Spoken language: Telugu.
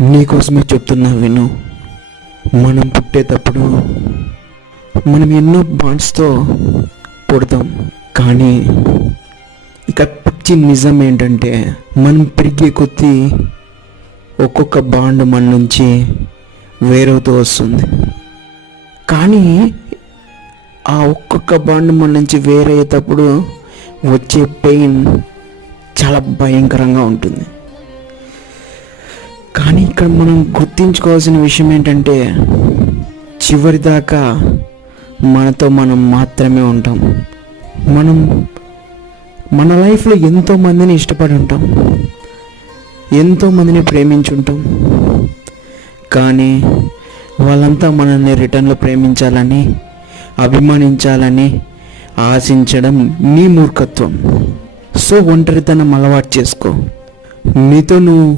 నీకోసమే చెప్తున్నా విను. మనం పుట్టేటప్పుడు మనం ఎన్నో బాండ్స్తో పుడతాం. కానీ ఇక పిచ్చి నిజం ఏంటంటే మనం పెరిగే కొద్దీ ఒక్కొక్క బాండ్ మన నుంచి వేరవుతూ వస్తుంది. కానీ ఆ ఒక్కొక్క బాండ్ మన నుంచి వేరయ్యేటప్పుడు వచ్చే పెయిన్ చాలా భయంకరంగా ఉంటుంది. కానీ ఇక్కడ మనం గుర్తించుకోవాల్సిన విషయం ఏంటంటే చివరిదాకా మనతో మనం మాత్రమే ఉంటాం. మనం మన లైఫ్లో ఎంతోమందిని ఇష్టపడి ఉంటాం, ఎంతోమందిని ప్రేమించుంటాం. కానీ వాళ్ళంతా మనల్ని రిటర్న్లో ప్రేమించాలని, అభిమానించాలని ఆశించడం నీ మూర్ఖత్వం. సో ఒంటరితనం అలవాటు చేసుకో. నీతో నువ్వు